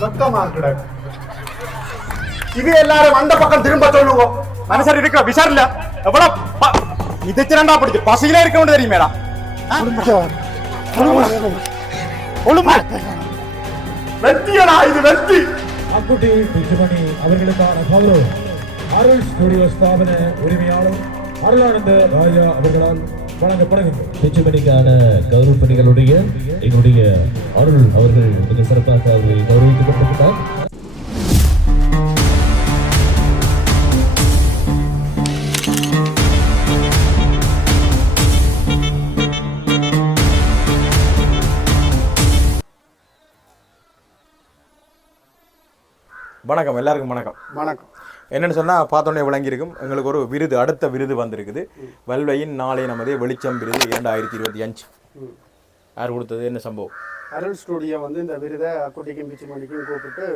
வெக்கமா கிடக்கு. இது எல்லாரும் அந்த பக்கம் திரும்ப சொல்லுங்க. மனுஷர் இருக்கிற விசாரில்ல எவ்வளவு மிதிச்சிரண்டா பிடிச்சு பசியில இருக்க வேண்டிய தெரியுமேடா. வெற்றியடா இது வெற்றி. அக்குட்டி பிச்சுமணி அவர்களுக்கான கௌரவம் அருள் ஸ்டுடியோ ஸ்தாபன உரிமையாளர் அருளானந்த ராஜா அவர்களால் வழங்கப்படுகின்றது. பிச்சுமணிக்கான கௌரவ பணிகளுடைய எங்களுடைய அருள் அவர்கள் மிக சிறப்பாக அவர்கள் கௌரவிக்கப்பட்டிருக்கிறார். வணக்கம், எல்லாருக்கும் வணக்கம். வணக்கம். என்னென்னு சொன்னால் பார்த்தோன்னே விளங்கியிருக்கும். எங்களுக்கு ஒரு விருது, அடுத்த விருது வந்திருக்குது. வல்வையின் நாளை நமது வெளிச்சம் விருது 2025. யார் கொடுத்தது, என்ன சம்பவம்? அருள் ஸ்டுடியோ இந்த விருதை அக்குட்டிக்கும் பிச்சுமணிக்கும் கூப்பிட்டு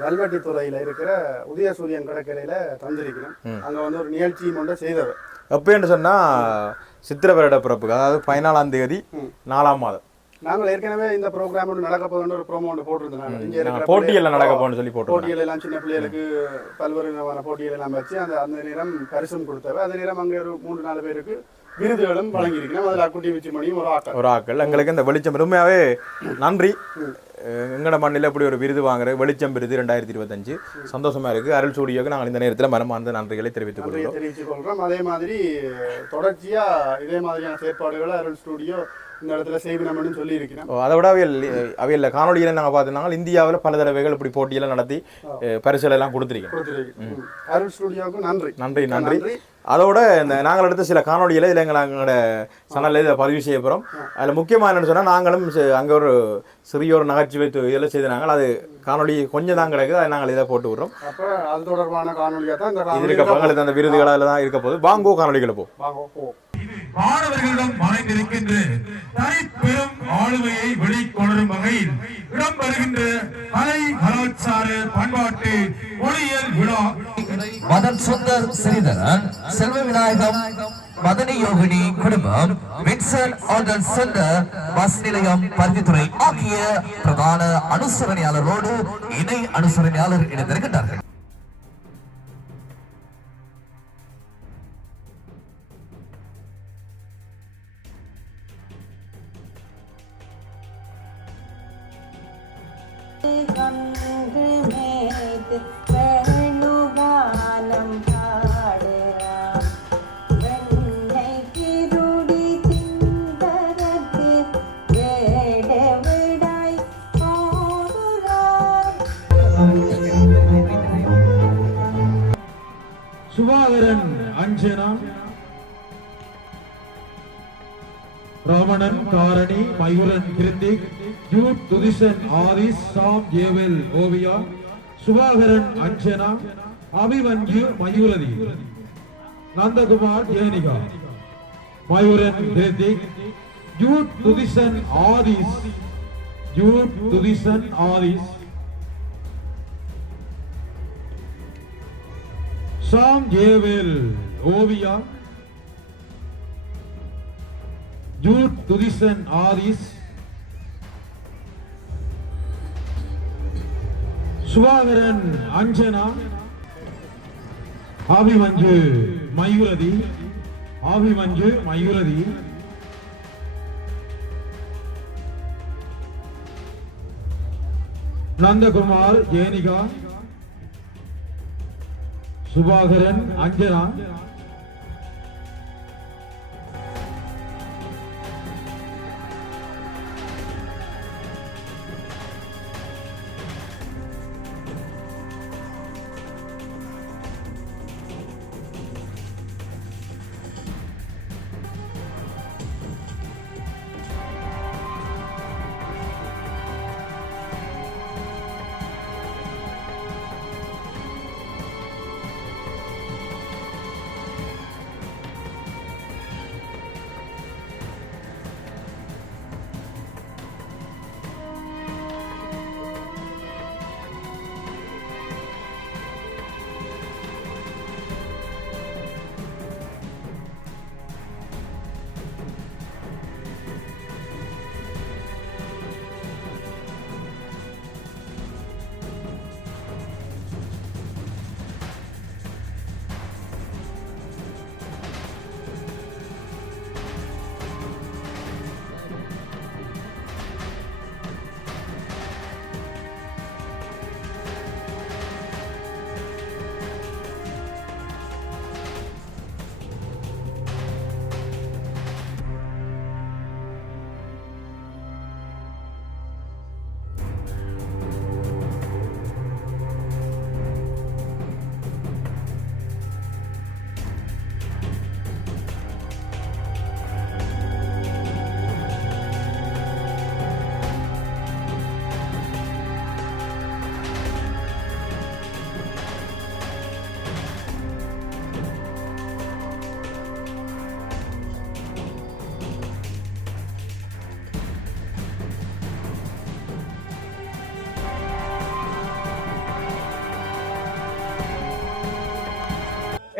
வல்வெட்டி துறையில் இருக்கிற உதயசூரியன் கடற்கரையில் தந்திருக்கிறோம். அங்கே ஒரு நிகழ்ச்சியும் ஒன்றை செய்தவர். எப்போன்னு சொன்னால் சித்திரை வருட பிறப்புக்கு, அதாவது 14ஆம் தேதி 4ஆம் மாதம். நாங்கள் ஏற்கனவே இந்த ப்ரோக்ராம் ஒன்று நடக்க போதுன்னு ஒரு ப்ரோமோ ஒன்று போட்டிருந்தோம். போட்டியெல்லாம் நடக்க போகணும்னு சொல்லி போட்டு போட்டிகள் எல்லாம் சின்ன பிள்ளைகளுக்கு பல்வேறு விதமான போட்டிகள் எல்லாம் வச்சு அந்த நேரம் பரிசும் கொடுத்தவ. அதே நேரம் அங்கே ஒரு 3-4 பேருக்கு விருதுகளும் வழங்கியிருக்கணும். அதில் அக்குட்டி பிச்சுமணியும் ஒரு ஆக்கள். எங்களுக்கு இந்த வெளிச்சம் பெருமையாகவே நன்றி. எங்கட மண்ணில் இப்படி ஒரு விருது வாங்குற வெளிச்சம் விருது 2025 சந்தோஷமா இருக்கு. அருள் ஸ்டுடியோக்கு நாங்கள் இந்த நேரத்தில் மனமார்ந்த நன்றிகளை தெரிவித்துக் கொள்கிறோம். அதே மாதிரி தொடர்ச்சியா இதே மாதிரியான செயற்பாடுகளை அருள் ஸ்டுடியோ இந்த இடத்துல செய்யணும்னு சொல்லி இருக்கிறேன். அதை விட அவையில் காணொலியில் நாங்கள் பார்த்துருந்தாங்க. இந்தியாவில் பல தடவைகள் இப்படி போட்டியெல்லாம் நடத்தி பரிசுகள் எல்லாம் கொடுத்துருக்கேன். அருள் ஸ்டுடியோவுக்கு நன்றி நன்றி நன்றி. அதோட இந்த நாங்கள் எடுத்த சில காணொலியில் இதில் எங்களோட சேனலில் இதை பதிவு செய்ய போகிறோம். அதில் முக்கியமாக என்னென்னு சொன்னால், நாங்களும் அங்கே ஒரு சிறிய ஒரு நகைச்சுவை இதெல்லாம் செய்தாங்க. அது காணொலி கொஞ்சம் தான் கிடைக்குது. அதை நாங்கள் இதை போட்டு விடுறோம். அப்போ அது தொடர்பான காணொலியாக தான் இது இருக்க போது, அந்த விருதுகளால் தான் இருக்க போது. வாங்கோ காணொலிகளை போ. மாணவர்களிடம் மறைந்திருக்கின்ற தனிப்பெரும் ஆளுமையை வெளிக்கொணரும் வகையில் இடம்பெறுகின்ற கலை, கலாச்சார, பண்பாட்டு, மொழியியல் விழா மதன் சுந்தர் ஸ்ரீதரன், செல்வ விநாயகம், மதனி யோகினி குடும்பம், வின்சன் ஆர்டர் சென்டர், பஸ் நிலையம், பருத்தித்துறை ஆகிய பிரதான அனுசரணையாளரோடு இணை அனுசரணையாளர் இணைந்திருக்கின்றார்கள். சுபாகரன் அஞ்சனா, ரமணன் காரணி, மயூரன் கிருத்திக், ஜூட் துதிசன் ஆதிஸ், சாம் ஜேவல் ஓவியா, சுபாகரன் அஞ்சனா, அபிமன்யு மயூரதி, நந்தகுமார் ஜேனிகா, மயூரன் கிருத்திக், ஜூட் துதிசன் ஆதிஸ், ஜூட் துதிசன் ஆதிஸ், சாம் ஜேவல் ஓவியா, ஜூட் துதிசன் ஆதிஸ், சுபாகரன் அஞ்சனா, அபிமஞ்சு மயூரதி, அபிமஞ்சு மயூரதி, நந்தகுமார் ஜேனிகா, சுபாகரன் அஞ்சனா,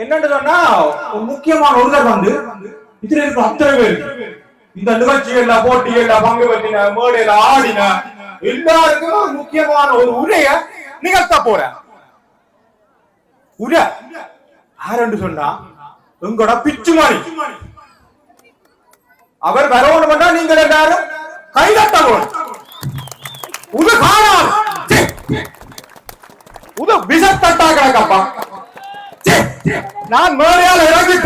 என்னன்னு சொன்னா ஒரு முக்கியமான ஒருத்தர் வந்து இதுல இருக்க அத்தனை பேர் இந்த நிகழ்ச்சிகள்ல போட்டிகள்ல பங்கு பெற்றின மேடையில ஆடின எல்லாருக்கும் ஒரு முக்கியமான ஒரு உரைய நிகழ்த்த போறேன். உரை யாருன்னு சொன்னா உங்களோட பிச்சுமணி. அவர் வரணும்னா நீங்கள் எல்லாரும் கைதட்டணும். உத காணாது உத விசத்தட்டா கிடக்கப்பா. நான் மேடையால இறங்கி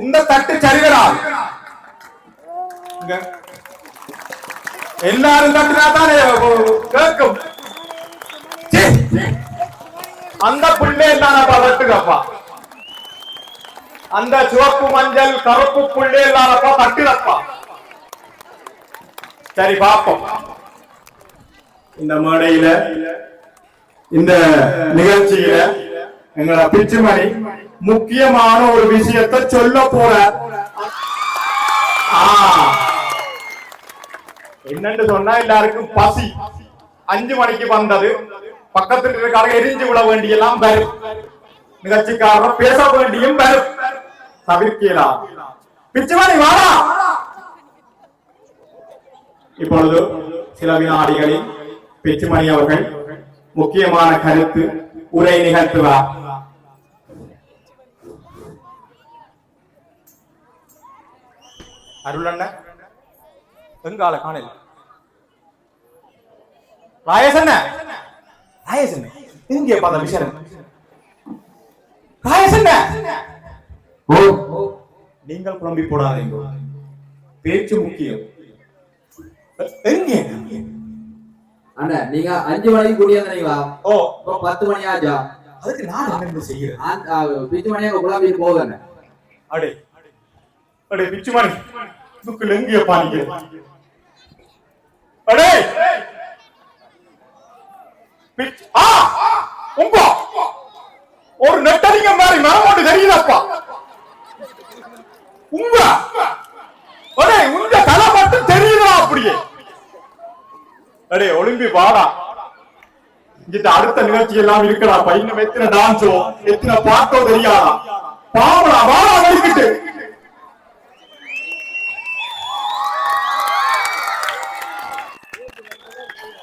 உங்க தட்டு சரிவரா எல்லாரும் தட்டுனாதான் கேட்கும். அந்த புள்ளே தானப்பா தட்டுக்கப்பா. அந்த சிவப்பு மஞ்சள் கருப்பு புள்ளே இல்லாதப்பா தட்டுறப்பா. சரி பாப்போம். இந்த மேடையில இந்த நிகழ்ச்சியில எங்களோட பிச்சுமணி முக்கியமான ஒரு விஷயத்தை சொல்ல போற. என்னன்னு சொன்னா எல்லாருக்கும் பசி. 5 மணிக்கு வந்தது பக்கத்தில் இருக்காக எரிஞ்சு விட வேண்டியெல்லாம் வரும். நிகழ்ச்சிக்காரர் பேச வேண்டியும் வரும். தவிர்க்கலாம். பிச்சுமணி வாடா. இப்பொழுது சில வினாடிகளில் பிச்சுமணி அவர்கள் முக்கியமான கருத்து உரை நிகழ்த்துவார். அருளண்ண எங்கால காணல ராயசண்ண இங்கே பார்த்த விஷயம் ராயசண்ண நீங்கள் குழம்பி போடாதீங்க. பேச்சு முக்கியம். எங்கே அண்ணா நீங்க 5 மணிக்கு கூடியீங்களா? ஓ 10 மணி ஆச்சா? அதுக்கு நான் என்ன செய்யறேன்? பிச்சு மணியா குழம்பிட்டு போகுது. அடே அடே பிச்சுமணி துக்குல எங்கே பாருங்க. அடே ஒரு நெட்டடிங்க மாதிரி மரமோட்டு தெரியுதாப்பா. உங்க தலை மட்டும் தெரியுதா அப்படியே? அடே ஒலிம்பி வாடா. இங்கிட்ட அடுத்த நிகழ்ச்சி எல்லாம் இருக்கடா. இன்னும் எத்தனை டான்ஸோ எத்தனை பாட்டோ தெரியாதா? பாவடா வாடா வலிக்கிட்டு.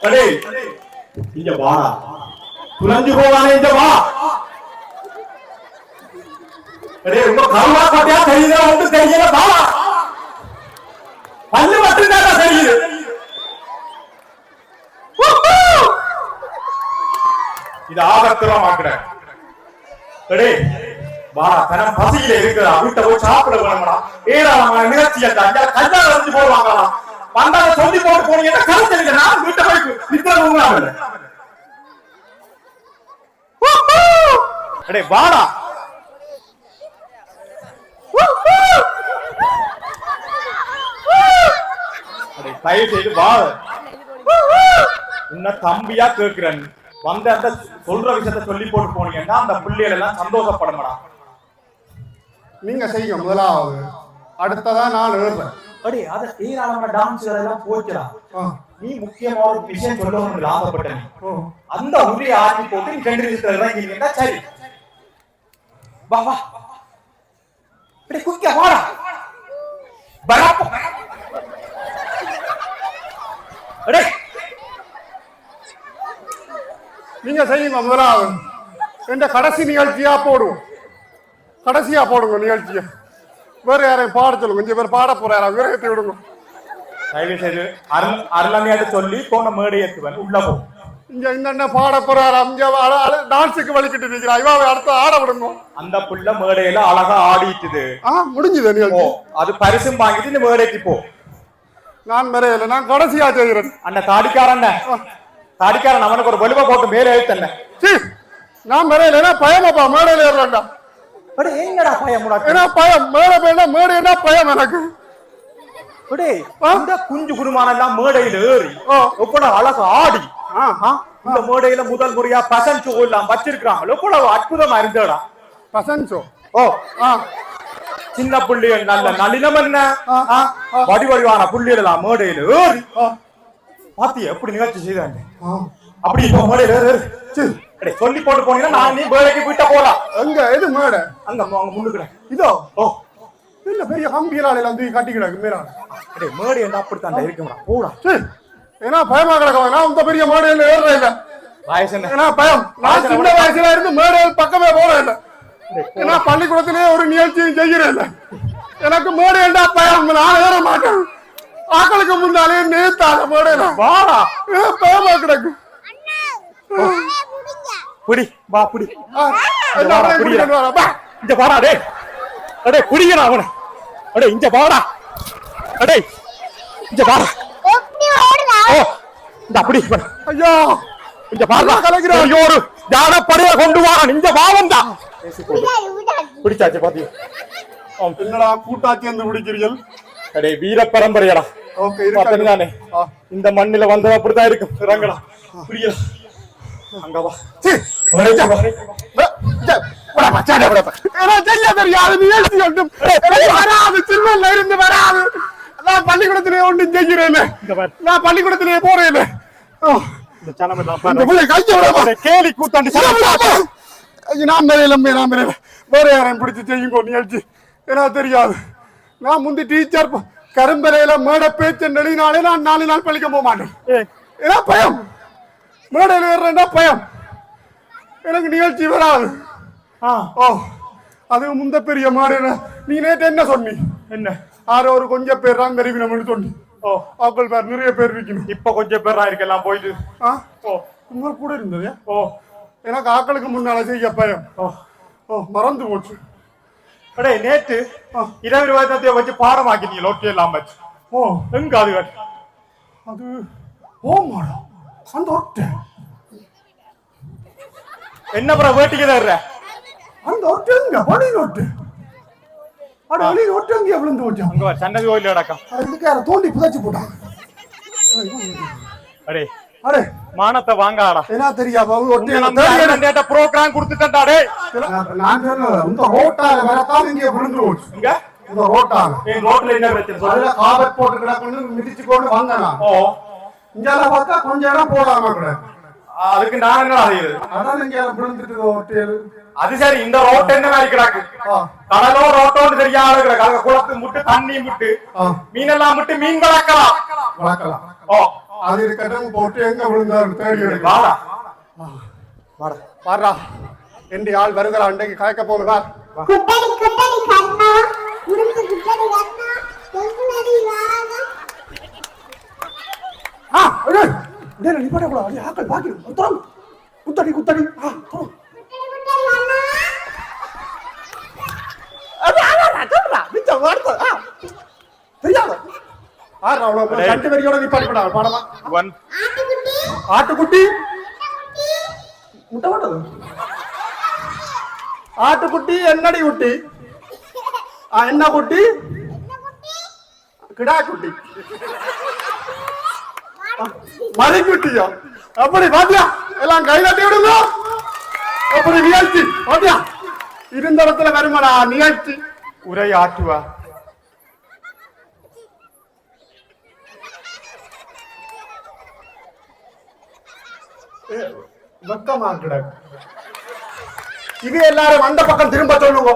அடே இங்க வாடா. துலஞ்சு போவானே இங்க வா. அடே உங்க கருவா பாட்டியா தெரியுதா? ஒன்று தெரியல வாடா. பல்லு மட்டும் தான் தெரியுது. இது ஆபத்திரமாக்குற. அடே வாடா. தனம் பசியில இருக்கிறா. வீட்டை போய் சாப்பிட வேணும்டா. ஏழாம் நிகழ்ச்சி கல்யாணம் வந்து போடுவாங்களா? வந்தாங்க சொல்லி போட்டு போனீங்கன்னா கருத்து நான் வீட்டை போய் நிற்கிறாங்க. அடே வாடா. தயவு செய்து வா. உன்ன தம்பியா கேட்கிறேன். வந்த அந்த சொல்ற விஷயத்த சொல்லி போட்டு போனீங்கன்னா அந்த பிள்ளைகள் எல்லாம் சந்தோஷப்படமாடா. நீங்க செய்யுங்க முதலாவது. அடுத்ததான் நான் எழுதுறேன். அடே அத ஏராளமான டான்ஸ்கள் எல்லாம் போய்க்கலாம். நீ முக்கியமா ஒரு விஷயம் சொல்லணும்னு ஆசைப்பட்ட நீ அந்த உரிய ஆட்சி போட்டு நீ 2 நிமிஷத்துல இறங்கிட்டா சரி. வா வா. அடே குயிக்கா வாடா. பராப்போ. அடே நீங்க செய்யுங்க முதலாவது. என்ற கடைசி நிகழ்ச்சியா போடுவோம். கடைசியா போடுங்க நிகழ்ச்சியை. வேற யாரையும் பாட சொல்லுங்க. கொஞ்சம் பேர் பாட போற யாராவது விரகத்தை விடுங்க. தயவு செய்து அருளமையாட்டு சொல்லி போன மேடை ஏற்றுவேன். உள்ள போ. இங்க இந்த பாட போறாரு. அங்க டான்ஸுக்கு வலிக்கிட்டு இருக்கிறா. இவாவை அடுத்து ஆட விடுங்க. அந்த புள்ள மேடையில அழகா ஆடிட்டுது. முடிஞ்சது நிகழ்ச்சி. அது பரிசும் வாங்கிட்டு இந்த மேடைக்கு போ. நான் வரையில. நான் கடைசியா செய்கிறேன். அண்ணன் தாடிக்காரன் தாடிக்காரன் அவனுக்கு ஒரு வலுவ போட்டு மேலே எழுத்தண்ண. நான் வரையில பயமாப்பா. மேடையில ஏற வேண்டாம். என்னடா பயம்? பயம் மேடை போயிடா. மேடை என்ன பயம் எனக்கு? குஞ்சு குருமான எல்லாம் மேடையில ஏறி எவ்வளவு அழகா ஆடி இந்த மேடையில முதல் முறையா பசன் ஷோ எல்லாம் வச்சிருக்காங்க. எவ்வளவு அற்புதமா இருந்தடா பசன் ஷோ. சின்ன புள்ளிகள் நல்ல நளினம் என்ன வடிவடிவான புள்ளிகள் எல்லாம் மேடையில ஏறி பாத்தியா எப்படி நிகழ்ச்சி செய்தாங்க. அப்படி இப்போ சொல்லி போட்டு போனீங்கன்னா நான் நீ வேலைக்கு போயிட்டா போலாம். எங்க எது மேடை? அங்க அவங்க முன்னுக்குறேன். இதோ ஓ இல்ல பெரிய கம்பியலால வந்து கட்டி கிடக்கு மேலால. மேடு என்ன அப்படித்தான் இருக்குமா போடா. ஏன்னா பயமா கிடக்கும். நான் இந்த பெரிய மேடையில ஏறுறேன் இல்ல. வயசு என்ன? ஏன்னா பயம். நான் சின்ன வயசுல இருந்து மேடையில் பக்கமே போறேன் இல்ல. ஏன்னா பள்ளிக்கூடத்திலே ஒரு நிகழ்ச்சியும் செய்கிறேன் இல்ல. எனக்கு மேடைண்டா பயம். நான் ஏற மாட்டேன். ஆக்களுக்கு முன்னாலே நேத்தாத மேடையில வாடா. பயமா கிடக்கு. புடி வா புடி. இங்க பாடா டே. அடே புடிங்கடா அவனை. அடே இங்க பாடா. அடே இங்க பாடா. ஓ இந்த அப்படி ஐயோ இங்க பாடா கலக்குறா. ஐயோ ஒரு ஜானப்படையை கொண்டு வா. இங்க வாவண்டா. பிடிச்சாச்சு பாத்தியா? என்னடா கூட்டாச்சி வந்து பிடிக்கிறீர்கள்? அடே வீர பரம்பரையடா. ஓகே தானே இந்த மண்ணில வந்தது அப்படித்தான் இருக்கும். இறங்கடா புரியல. அங்க வா. பள்ளிக்கூடத்திலே ஒன்றும் செய்கிறேன். நான் பள்ளிக்கூடத்திலே போறேன். கேலி கூத்தாண்டி நான் வேற யாரையும் பிடிச்சு செய்யும் நிகழ்ச்சி ஏன்னா தெரியாது. நான் முந்தி டீச்சர் கரும்பரையில மேடை பேச்சு நெளினாலே நான் 4 நாள் பள்ளிக்க போக மாட்டேன். ஏன்னா பயம். மேடையில் ஏறா பயம். எனக்கு நிகழ்ச்சி வராது. ஓ அது முந்த பெரிய மாடு. நீ நேற்று என்ன சொன்னி? என்ன ஆறு ஒரு கொஞ்சம் பேர் தான் தெரிவிக்கணும்னு சொன்னி. ஓ ஆக்கள் பேர் நிறைய பேர் இருக்கணும். இப்ப கொஞ்சம் பேர் இருக்கலாம் போயிட்டு. ஓ உங்க கூட இருந்தது. ஓ எனக்கு ஆக்களுக்கு முன்னால செய்ய பயம். ஓ மறந்து போச்சு. அடே நேற்று 20 ரூபாய் வச்சு பாடமாக்கினீங்க ஓகே இல்லாம. ஓ எங்க அது அது ஓ மாடா அந்த ஒட்டை என்ன புற வேட்டிக்கு தர்ற அந்த ஒட்டுங்க படி நோட்டு. அட அலி ஒட்டுங்க எவ்வளவு போச்சு. அங்க சன்னதி கோயில்ல அடக்கம். அதுக்கு யார தோண்டி புதைச்சு போட்டாங்க. அடே அடே மானத்தை வாங்காடா. என்ன தெரியாம ஒட்டி டேட்டா ப்ரோகிராம் கொடுத்துட்டா. டேய் நான் சொன்னேன் இந்த ரோட்டால வரதான் இங்க விழுந்து போச்சு. இங்க இந்த ரோட்டால ரோட்ல என்ன பிரச்சனை சொல்லு. அதுல காபட் போட்டு கிடக்குன்னு மிதிச்சு கொண்டு வந்தேனா. ஓ இங்கல பார்த்தா கொஞ்ச நேரம் போடாம கூட. அதுக்கு நான் என்ன செய்யறது? அதான் இங்க விழுந்துட்டு ஹோட்டல். அது சரி இந்த ரோட் என்ன மாதிரி கிடக்கு? கடலோ ரோட்டோன்னு தெரியாத கிடக்கு. அங்க குளத்து முட்டு தண்ணி முட்டு மீனெல்லாம் முட்டு மீன் வளர்க்கலாம். வளர்க்கலாம். ஓ அது இருக்கட்டும் போட்டு எங்க விழுந்தாரு தேடி எடுக்க. வாடா வாடா பாரா. எந்த ஆள் வருகிறா அன்றைக்கு காய்க்க போகுதா? குட்டடி குட்டடி கண்ணா உருண்டு குட்டடி கண்ணா தொங்குனடி வாங்க. அடே டேய் நீ பாட கூட ஆக்கள் பாக்கி உத்தரம் குட்டடி குட்டடி தரம் குட்டடி குட்டடி கண்ணா சொல்றா மிச்ச வார்த்தை தெரியாது. அவ்வளவு கட்டு வெறியோட நீ பாடி போடா பாடமா. ஆட்டுக்குட்டி ஆட்டுக்குட்டி முட்டை போட்டது. ஆட்டுக்குட்டி என்னடி குட்டி? என்ன குட்டி? கிடா குட்டி. மறிக்குட்டியா? அப்படி பாத்தியா? எல்லாம் கை தட்டி விடுங்க. அப்படி நிகழ்ச்சி பாத்தியா? இருந்த இடத்துல வருமாடா நிகழ்ச்சி. உரை ஆற்றுவா. வெக்கமா கிடக்கு. இது எல்லாரும் அந்த பக்கம் திரும்ப சொல்லுங்க.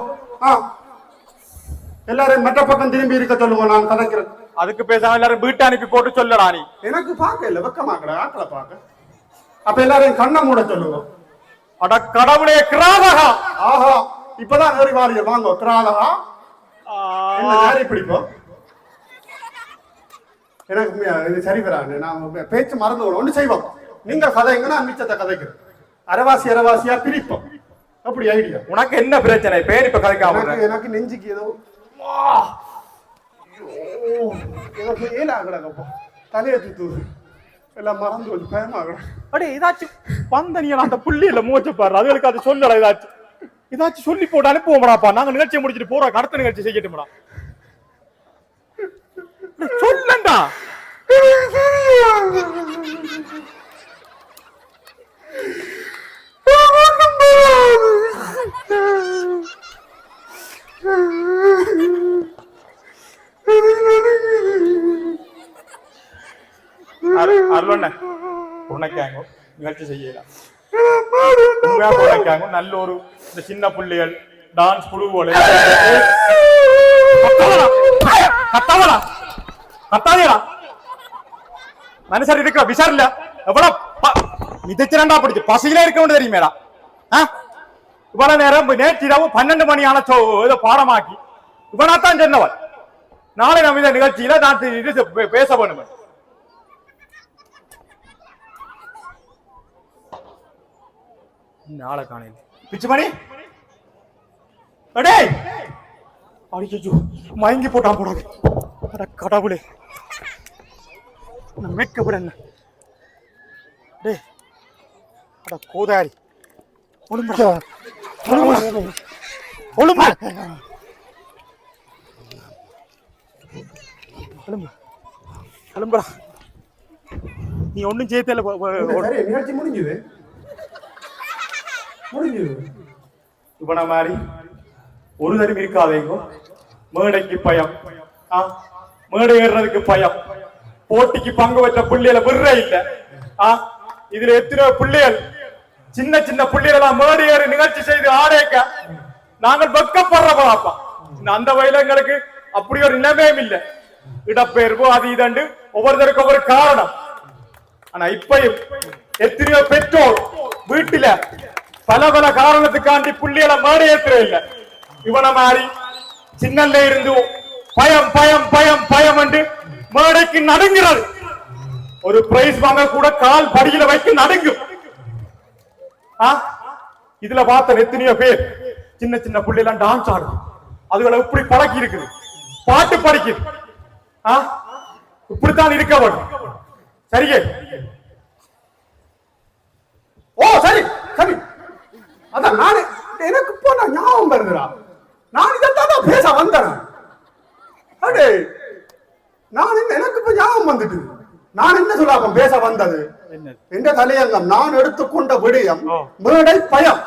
எல்லாரும் மற்ற பக்கம் திரும்பி இருக்க சொல்லுங்க. நான் கதைக்கிறேன். அதுக்கு பேசாம எல்லாரும் வீட்டை அனுப்பி போட்டு சொல்லடா. நீ எனக்கு பார்க்க இல்ல வெக்கமா கிடக்கு. ஆக்களை பார்க்க. அப்ப எல்லாரும் கண்ணை மூட சொல்லுங்க. அட கடவுளே கிராதகா. ஆஹா இப்பதான் ஏறி வாரிய வாங்க கிராதகா. என்ன நேரி பிடிக்கும். எனக்கு இது சரி வராது. நான் பேச்சு மறந்து ஒண்ணு செய்வோம். நீங்க கதைங்கன்னா மிச்சத்தை கதைக்கிறேன். அரவாசியா பிரிப்போம். அப்படி ஐடியா. உனக்கு என்ன பிரச்சனை? பேர் இப்ப கதைக்காம எனக்கு நெஞ்சுக்கு ஏதோ ஏலா கிடக்கப்போ தலையை சுத்துது. எல்லாம் மறந்து வச்சு பயமா கிடக்கு. அடே ஏதாச்சும் பந்தனியா அந்த புள்ளியில மூச்சு பாரு. அதுகளுக்கு அது சொல்லடா. ஏதாச்சும் சொல்லி போட்டு அனுப்புவோம்டாப்பா. நாங்க நிகழ்ச்சியை முடிச்சுட்டு போறோம். அடுத்த நிகழ்ச்சி செய்யட்டும்டா. சொல்லண்டா. அருளண்ண உனக்காங்க நிகழ்ச்சி செய்யலாம். உண்மையா போறாங்க நல்ல ஒரு இந்த சின்ன பிள்ளைகள் டான்ஸ் குழுவோல மனுஷர் இருக்க விசார் இல்ல எவ்வளவு மிதச்சிரண்டா பிடிச்சு பசியில இருக்க வேண்டிய தெரியுமேடா. இவ்வளவு நேரம் நேற்றிரவு 12 மணியான ஏதோ பாடமாக்கி இவனாத்தான் சொன்னவன். நாளை நம்ம இந்த நிகழ்ச்சியில நான் பேச வேணும். நாளை காணையில் பிச்சுமணி அடே அடிக்கோ மயங்கி போட்டான் போடாது. அட கடவுளே மேக்கப்பட என்ன டே அட கோதாரி ஒழும்பா ஒழும்பா ஒழும்பா நீ ஒன்னும் செய்யல. நிகழ்ச்சி முடிஞ்சது இவன மாதிரி ஒரு தரம் இருக்காதேங்கோ. மேடைக்கு பயம், மேடை ஏறுறதுக்கு பயம், போட்டிக்கு பங்கு வச்ச பிள்ளைகளை விடுற இல்ல. இதுல எத்தனை பிள்ளைகள் சின்ன சின்ன பிள்ளைகளெல்லாம் மேடை ஏறி நிகழ்ச்சி செய்து ஆடேக்க நாங்கள் வெக்கப்படுறப்பா. அந்த வயல எங்களுக்கு அப்படி ஒரு நிலைமையும் இல்லை. இடப்பெயர்வு அது இதண்டு ஒவ்வொருத்தருக்கு ஒவ்வொரு காரணம். ஆனா இப்பயும் எத்தனையோ பெற்றோர் வீட்டுல பல பல காரணத்துக்காண்டி புள்ளிகளை மேடை ஏற்ற இல்ல. இவனை மாதிரி சின்னல்ல இருந்து பயம் பயம் பயம் பயம் என்று மேடைக்கு நடுங்கிறது. ஒரு பிரைஸ் வாங்க கூட கால் படியில வைக்க நடுங்கும். இதுல பார்த்த எத்தனையோ பேர் சின்ன சின்ன புள்ளைலாம் டான்ஸ் ஆடும். அதுகளை இப்படி பழக்கி இருக்குது, பாட்டு படிக்குது. இப்படித்தான் இருக்க வேண்டும். சரியே? ஓ சரி சரி. அதான் நானே எனக்கு இப்போ நான் ஞாபகம் வருதுடா. நான் இதைத்தான் பேச வந்தேன். அடே நான் எனக்கு இப்ப ஞாபகம் வந்துட்டு. நான் என்ன சொல்ல பேச வந்தது என்ற தலையங்கம் நான் எடுத்துக்கொண்ட விடயம் மேடை பயம்.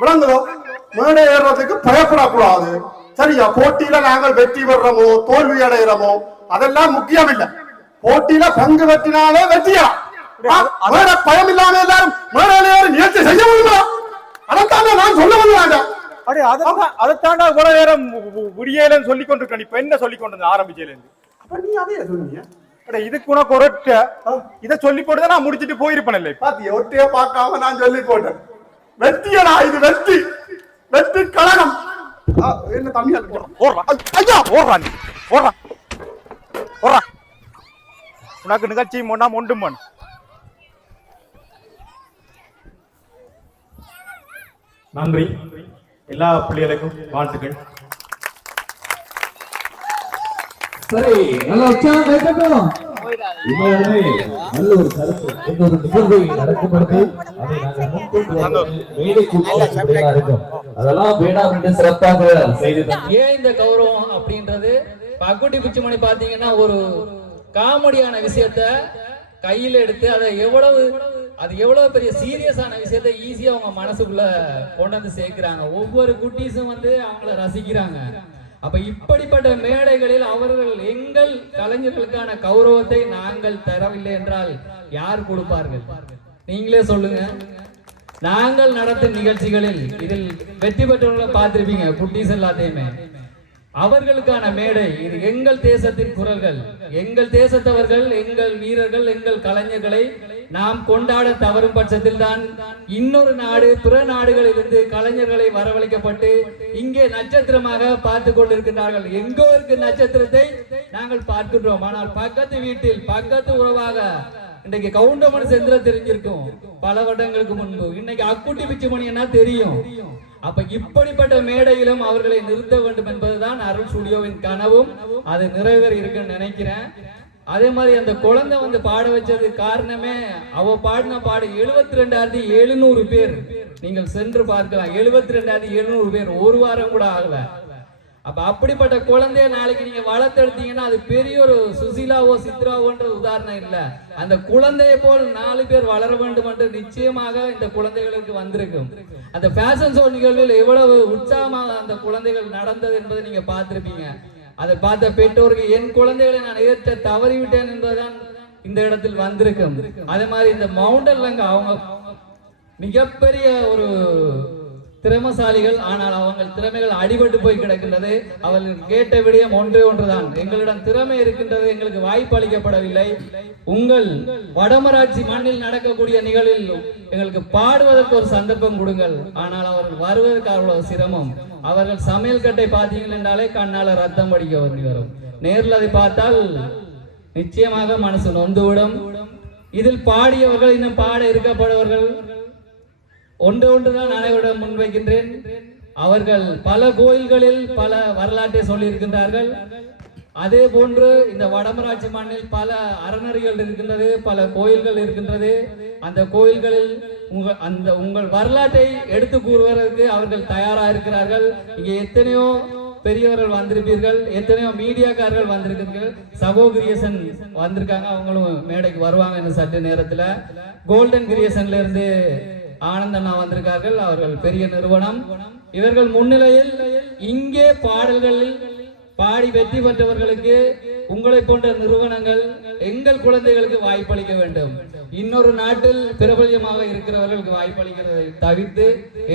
விளங்குதோ? மேடை ஏறுறதுக்கு பயப்படக்கூடாது. சரியா? போட்டியில நாங்கள் வெற்றி பெறமோ தோல்வி அடைகிறோமோ அதெல்லாம் முக்கியம் இல்லை. போட்டியில பங்கு வெற்றினாலே வெற்றியா. பயம் இல்லாம எல்லாரும் மேடையில நிகழ்ச்சி செய்ய முடியுமா? அதைத்தான் நான் சொல்ல முடியாது. அதைத்தாண்டா இவ்வளவு நேரம் விடியலன்னு சொல்லிக் கொண்டிருக்கேன். இப்ப என்ன சொல்லிக் கொண்டு ஆரம்பிச்சதுல இருந்து அப்ப நீ அதே சொன்னீங்க. இதுக்கு உனக்கு ஒரு இதை சொல்லி போட்டு நான் முடிச்சுட்டு போயிருப்பேன். இல்லை பாத்தியா, ஒட்டையே பார்க்காம நான் சொல்லி போட்டேன். வெற்றியடா இது, வெற்றி வெற்றி கழகம். என்ன தண்ணி உனக்கு நிகழ்ச்சி முன்னா ஒன்றும் பண்ணு. நன்றி. எல்லா பிள்ளைகளுக்கும் வாழ்த்துக்கள். சரி, நல்ல உற்சாகம் கேட்கட்டும். இவர்களே நல்ல ஒரு கருத்து என்ற ஒரு நிகழ்வை நடக்கப்படுத்தி அதை நாங்கள் முன்கொண்டு மேடை கூட்டமாக இருக்கும். அதெல்லாம் வேண்டாம் என்று சிறப்பாக செய்து ஏன் இந்த கௌரவம் அப்படின்றது பக்குட்டி பிச்சுமணி பாத்தீங்கன்னா ஒரு காமெடியான விஷயத்த கையில எடுத்து அதை எவ்வளவு பெரிய சீரியஸான விஷயத்த ஈஸியா அவங்க மனசுக்குள்ள கொண்டு வந்து சேர்க்கிறாங்க. ஒவ்வொரு குட்டீஸும் வந்து அவங்கள ரசிக்கிறாங்க. அப்ப இப்படிப்பட்ட மேடைகளில் அவர்கள் எங்கள் கலைஞர்களுக்கான கௌரவத்தை நாங்கள் தரவில்லை என்றால் யார் கொடுப்பார்கள்? நீங்களே சொல்லுங்க. நாங்கள் நடத்தும் நிகழ்ச்சிகளில் இதில் வெற்றி பெற்றவர்களை பார்த்திருப்பீங்க, குட்டீஸ் எல்லாத்தையுமே. அவர்களுக்கான மேடை இது. எங்கள் தேசத்தின் குரல்கள், எங்கள் தேசத்தவர்கள், எங்கள் வீரர்கள், எங்கள் கலைஞர்களை நாம் கொண்டாட தவறும் பட்சத்தில் தான் இன்னொரு நாடு, பிற நாடுகளில் இருந்து கலைஞர்களை வரவழைக்கப்பட்டு இங்கே நட்சத்திரமாக பார்த்து கொண்டிருக்கின்றார்கள். எங்கோ இருக்கு நட்சத்திரத்தை நாங்கள் பார்க்கின்றோம். ஆனால் பக்கத்து வீட்டில் பக்கத்து உறவாக இன்றைக்கு கவுண்டமணி செந்திர தெரிஞ்சிருக்கும் பல வருடங்களுக்கு முன்பு. இன்னைக்கு அக்குட்டி பிச்சுமணி என்ன தெரியும். அப்ப இப்படிப்பட்ட மேடையிலும் அவர்களை நிறுத்த வேண்டும் என்பதுதான் அருள் ஸ்டுடியோவின் கனவும். அது நிறைவேற இருக்குன்னு நினைக்கிறேன். அதே மாதிரி அந்த குழந்தை வந்து பாட வச்சது காரணமே அவ பாடின பாடு 72,700 பேர் நீங்கள் சென்று பார்க்கலாம். 72,700 பேர், ஒரு வாரம் கூட ஆகல. அப்ப அப்படிப்பட்ட குழந்தைய நாளைக்கு நீங்க வளர்த்தெடுத்தீங்கன்னா அது பெரிய ஒரு சுசீலாவோ சித்ராவோன்ற உதாரணம் இல்ல. அந்த குழந்தையை போல் 4 பேர் வளர வேண்டும் என்று நிச்சயமாக இந்த குழந்தைகளுக்கு வந்திருக்கும். அந்த ஃபேஷன் ஷோ நிகழ்வில் எவ்வளவு உற்சாகமாக அந்த குழந்தைகள் நடந்தது என்பதை நீங்க பார்த்திருப்பீங்க. அதை பார்த்த பெற்றோருக்கு என் குழந்தைகளை நான் ஏற்ற தவறிவிட்டேன் என்பதுதான் இந்த இடத்தில் வந்திருக்கும். அதே மாதிரி இந்த மவுண்டன் லங்கா அவங்க மிகப்பெரிய ஒரு திறமசாலிகள். ஆனால் அவங்கள் திறமைகள் அடிபட்டு போய் கிடக்கின்றது. அவர்கள் கேட்ட விடயம் ஒன்றுதான், எங்களிடம் திறமை இருக்கின்றது, எங்களுக்கு வாய்ப்பு அளிக்கப்படவில்லை. உங்கள் வடமராட்சி மண்ணில் நடக்கக்கூடிய நிகழ்வில் எங்களுக்கு பாடுவதற்கு ஒரு சந்தர்ப்பம் கொடுங்கள். ஆனால் அவர்கள் வருவதற்கு அவ்வளவு சிரமம். அவர்கள் சமையல் கட்டை பார்த்தீங்கள் என்றாலே கண்ணால ரத்தம் படிக்க வந்து வரும். நேரில் அதை பார்த்தால் நிச்சயமாக மனசு நொந்துவிடும். இதில் பாடியவர்கள் இன்னும் பாட இருக்கப்படுவர்கள் ஒன்றுதான் அனைவரிடம் முன்வைக்கின்றேன். அவர்கள் பல கோயில்களில் பல வரலாற்றை சொல்லி இருக்கின்றார்கள். அதே போன்று இந்த வடமராட்சி மண்ணில் பல அறநெறிகள் இருக்கின்றது, பல கோயில்கள் இருக்கின்றது. அந்த கோயில்களில் உங்கள் வரலாற்றை எடுத்து கூறுவதற்கு அவர்கள் தயாராக இருக்கிறார்கள். இங்கே எத்தனையோ பெரியவர்கள் வந்திருப்பீர்கள், எத்தனையோ மீடியாக்காரர்கள் வந்திருக்கிறீர்கள். சகோ கிரியேஷன் வந்திருக்காங்க, அவங்களும் மேடைக்கு வருவாங்க இந்த சற்று நேரத்தில். கோல்டன் கிரியேஷன்ல இருந்து ஆனந்த் அண்ணா வந்திருக்கார்கள், அவர்கள் பெரிய நிறுவனம். இவர்கள் முன்னிலையில் இங்கே பாடல்களில் பாடி வெற்றி பெற்றவர்களுக்கு உங்களை போன்ற நிறுவனங்கள் எங்கள் குழந்தைகளுக்கு வாய்ப்பளிக்க வேண்டும். இன்னொரு நாட்டில் பிரபல்யமாக இருக்கிறவர்களுக்கு வாய்ப்பளிக்கிறதை தவிர்த்து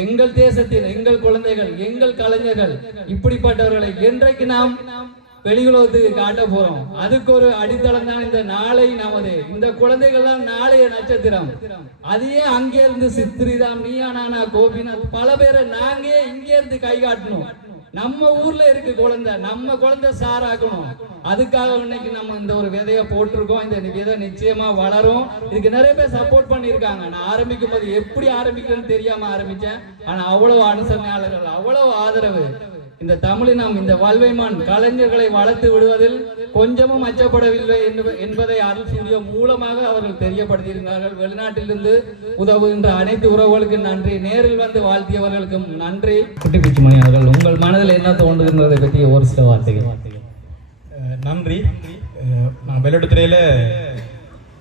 எங்கள் தேசத்தில் எங்கள் குழந்தைகள் எங்கள் கலைஞர்கள் இப்படிப்பட்டவர்களை என்றைக்கு நாம் வெளியுலகத்துக்கு காட்ட போறோம், அதுக்கு ஒரு அடித்தளம் தான் இந்த நாளை நமது. இந்த குழந்தைகள் தான் நாளைய நட்சத்திரம். அதையே அங்கே இருந்து சித்திரிதாம், நீயா நானா, கோபிநாத் பல பேரை நாங்க இங்கே இருந்து கை காட்டணும். நம்ம ஊர்ல இருக்கு குழந்தை, நம்ம குழந்தை சாராக்கணும். அதுக்காக இன்னைக்கு நம்ம இந்த ஒரு விதைய போட்டிருக்கோம். இந்த விதை நிச்சயமா வளரும். இதுக்கு நிறைய பேர் சப்போர்ட் பண்ணியிருக்காங்க. நான் ஆரம்பிக்கும் போது எப்படி ஆரம்பிக்கிறேன்னு தெரியாம ஆரம்பிச்சேன். ஆனா அவ்வளவு அனுசரணையாளர்கள், அவ்வளவு ஆதரவு. இந்த தமிழினம் இந்த வல்வைமான் கலைஞர்களை வளர்த்து விடுவதில் கொஞ்சமும் அச்சப்படவில்லை என்பதை அருள் ஸ்டுடியோ மூலமாக அவர்கள் தெரியப்படுத்தியிருக்கிறார்கள். வெளிநாட்டிலிருந்து உதவுகின்ற அனைத்து உறவுகளுக்கும் நன்றி, நேரில் வந்து வாழ்த்தியவர்களுக்கும் நன்றி. குட்டி பிச்சுமணி அவர்கள், உங்கள் மனதில் என்ன தோன்றுகின்றதை பற்றி ஒரு சில வார்த்தைகள். நன்றி. நான் வெள்ளத்துறையில்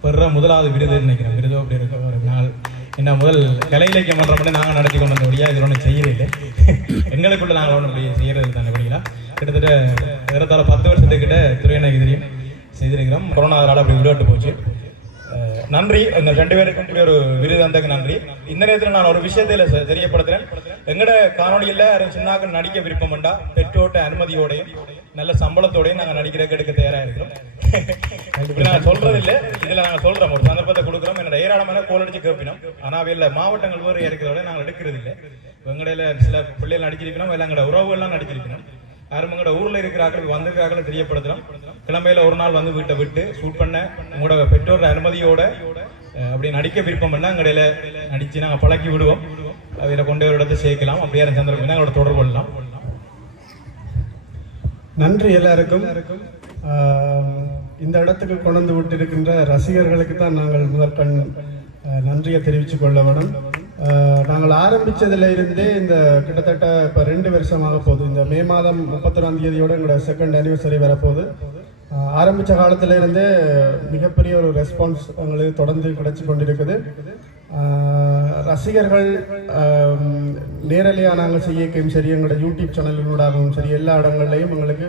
பெற முதலாவது விருது நினைக்கிறேன். விருது அப்படி இருக்க ஒரு நாள் என்ன முதல் கலை இலக்கிய மன்றம் மட்டும் நாங்கள் நடத்தி கொண்டு வந்தபடியா இது ஒன்றும் செய்யவில்லை. எங்களுக்குள்ள நாங்கள் ஒன்றும் அப்படி செய்யறது தானே படிக்கலாம். கிட்டத்தட்ட ஏறத்தாழ 10 வருஷத்துக்கிட்ட துறையின எதிரியும் செய்திருக்கிறோம். கொரோனாவால் அப்படி விளையாட்டு போச்சு. நன்றி. இந்த 2 பேருக்கும் ஒரு விருது வந்ததுக்கு நன்றி. இந்த நேரத்தில் நான் ஒரு விஷயத்தில் தெரியப்படுத்துறேன். எங்கட காணொலியில் சின்னாக்கள் நடிக்க விருப்பம் வேண்டா, பெற்றோட்ட அனுமதியோடையும் நல்ல சம்பளத்தோடையும் நாங்கள் நடிக்கிறதுக்கு எடுக்க தயாராக இருக்கிறோம். இப்படி நாங்கள் சொல்றது இல்லை, இதில் நாங்கள் சொல்றோம், ஒரு சந்தர்ப்பத்தை கொடுக்குறோம். என்னோட ஏராளமான கோல் அடிச்சு கேட்பினோம். ஆனால் இல்லை மாவட்டங்கள் வேறு இருக்கிறதோட நாங்கள் எடுக்கிறது இல்லை. எங்கடையில சில பிள்ளைகள் நடிச்சிருக்கணும், இல்லை எங்களோட உறவுகள்லாம் நடிச்சிருக்கணும். யாரும் எங்களோட ஊர்ல இருக்கிறார்கள் வந்திருக்கார்கள் தெரியப்படுத்தலாம். கிழமையில ஒரு நாள் வந்து வீட்டை விட்டு ஷூட் பண்ண உங்களோட பெற்றோர் அனுமதியோட அப்படி நடிக்க விருப்பம் பண்ணா எங்கடையில நடிச்சு நாங்கள் பழக்கி விடுவோம். அதில் கொண்டு ஒரு இடத்தை சேர்க்கலாம். அப்படியே சந்தர்ப்பம் எங்களோட தொடர்பு கொள்ளலாம். நன்றி எல்லாருக்கும். இந்த இடத்துக்கு கொண்டு விட்டு இருக்கின்ற ரசிகர்களுக்கு தான் நாங்கள் முதற்கண் நன்றியை தெரிவித்துக் கொள்ள வேணும். நாங்கள் ஆரம்பித்ததில் இருந்தே இந்த கிட்டத்தட்ட இப்போ 2 வருஷமாக போகுது. இந்த மே மாதம் 31ஆம் தேதியோடு எங்களோட 2nd anniversary வரப்போகுது. ஆரம்பித்த காலத்தில் இருந்தே மிகப்பெரிய ஒரு ரெஸ்பான்ஸ் எங்களுக்கு தொடர்ந்து கிடைச்சி கொண்டிருக்குது. ரசிகர்கள் நேரலையாக நாங்கள் செய்யக்கையும் சரி, எங்களோட யூடியூப் சேனலினூடாகவும் சரி, எல்லா இடங்கள்லையும் எங்களுக்கு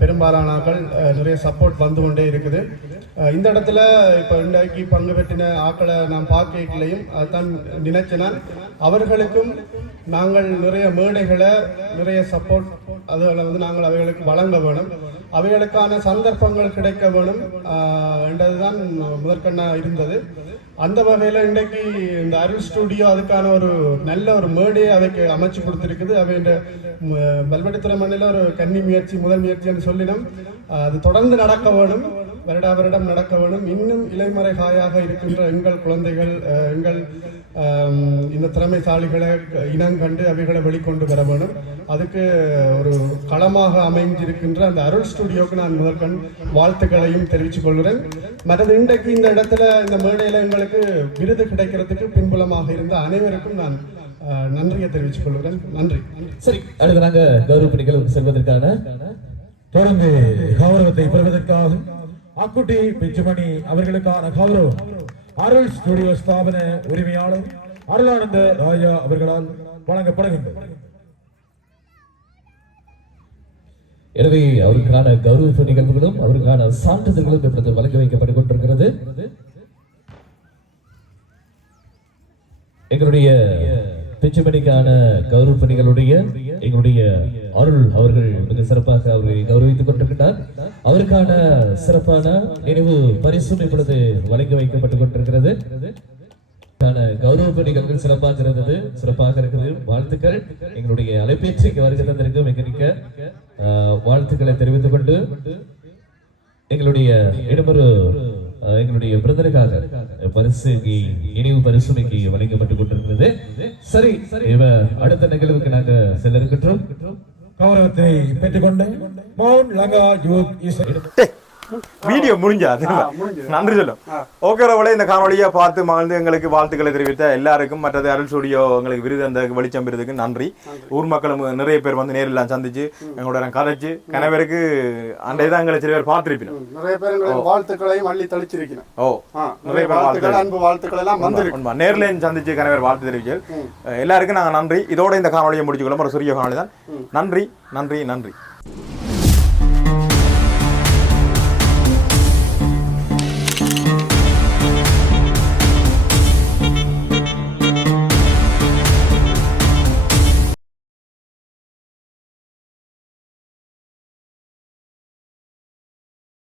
பெரும்பாலானாக்கள் நிறைய சப்போர்ட் வந்து கொண்டே இருக்குது. இந்த இடத்துல இப்போ இன்றைக்கு பங்கு பெற்றின ஆக்களை நான் பார்க்கலையும் அதுதான் நினைச்சினான். அவர்களுக்கும் நாங்கள் நிறைய மேடைகளை நிறைய சப்போர்ட் அதில் வந்து நாங்கள் அவைகளுக்கு வழங்க வேணும், அவைகளுக்கான சந்தர்ப்பங்கள் கிடைக்க வேணும் என்றதுதான் முதற்கண்ணாக இருந்தது. அந்த வகையில் இன்றைக்கு இந்த அருள் ஸ்டுடியோ அதுக்கான ஒரு நல்ல ஒரு மேடையை அவைக்கு அமைச்சு கொடுத்துருக்குது. அவை இந்த வெல்வெட்டித்துறை மண்ணில் ஒரு கன்னி முயற்சி முதல் முயற்சின்னு சொல்லினோம். அது தொடர்ந்து நடக்க வேணும், வருடம் நடக்க வேணும். இன்னும் இலைமறை காயாக இருக்கின்ற எங்கள் குழந்தைகள் எங்கள் இந்த திறமைசாலிகளை இனங்கண்டு அவைகளை வெளிக்கொண்டு வர வேணும். அதுக்கு ஒரு களமாக அமைஞ்சிருக்கின்ற அந்த அருள் ஸ்டுடியோக்கு நான் முதற்கண் வாழ்த்துக்களையும் தெரிவித்துக் கொள்கிறேன். மற்றது இன்றைக்கு இந்த இடத்துல இந்த மேடையில் எங்களுக்கு விருது கிடைக்கிறதுக்கு பின்புலமாக இருந்த அனைவருக்கும் நான் நன்றியை தெரிவித்துக் கொள்கிறேன். நன்றி. சரி, அடுத்து நாங்க கௌரவ பணிகள் செல்வதற்கான தொடர்ந்து கௌரவத்தை பெறுவதற்காக அக்குட்டி பிச்சுமணி அவர்களுக்கான கௌரவம் அருள் ஸ்டுடியோ ஸ்தாபன உரிமையாளர் அருளானந்த ராஜா அவர்களால் வழங்கப்படுகின்றது. எனவே அவருக்கான கௌரவ நிகழ்வுகளும் அவருக்கான சான்றிதழ்களும் இப்பொழுது வழங்கி வைக்கப்பட்டுக் கொண்டிருக்கிறது. எங்களுடைய பிச்சுமணிக்கான கௌரவ பணிகளுடைய எங்களுடைய அருள் அவர்கள் மிக சிறப்பாக அவர்களை கௌரவித்துக் கொண்டிருக்கிறார். அவருக்கான சிறப்பான நினைவு பரிசு இப்பொழுது வழங்கி வைக்கப்பட்டுக் கொண்டிருக்கிறது. கௌரவ பணிகள் சிறப்பாக இருந்தது, சிறப்பாக இருக்கிறது. வாழ்த்துக்கள். எங்களுடைய அலைபேசிக்கு வருகை தந்திருக்கும் மிக வாழ்த்துக்களை தெரிவித்துக் கொண்டு எங்களுடைய இடமொரு எங்களுடைய பிரதருக்காக பரிசு இனிவு பரிசுமைக்கு வழங்கப்பட்டுக் கொண்டிருக்கிறது. சரி, அடுத்த நிகழ்வுக்கு நாங்க செல்ல இருக்கின்றோம். கௌரவத்தை பெற்றுக்கொண்டு மவுண்ட் லங்கா யூத் வீடியோ முடிஞ்சா நன்றி சொல்லும். ஓகே ரவளே, இந்த காணொலியை பார்த்து மகிழ்ந்து எங்களுக்கு வாழ்த்துக்களை தெரிவித்த எல்லாருக்கும், மற்றது அருள் ஸ்டுடியோ எங்களுக்கு விருது அந்த வெளிச்சம் விருதுக்கு நன்றி. ஊர் மக்களும் நிறைய பேர் வந்து நேரில் சந்திச்சு எங்களோட கதைச்சு கணவருக்கு அன்றைய தான் எங்களை சில பேர் பார்த்திருப்போம். நிறைய பேர் வாழ்த்துக்களையும் அள்ளி தெளிச்சிருக்கணும். நிறைய பேர் அன்பு வாழ்த்துக்கள் எல்லாம் வந்து நேர்ல சந்திச்சு கணவர் வாழ்த்து தெரிவிச்சு எல்லாருக்கும் நாங்கள் நன்றி. இதோட இந்த காணொலியை முடிச்சுக்கொள்ளும். ஒரு சிறிய காணொலி தான். நன்றி நன்றி நன்றி.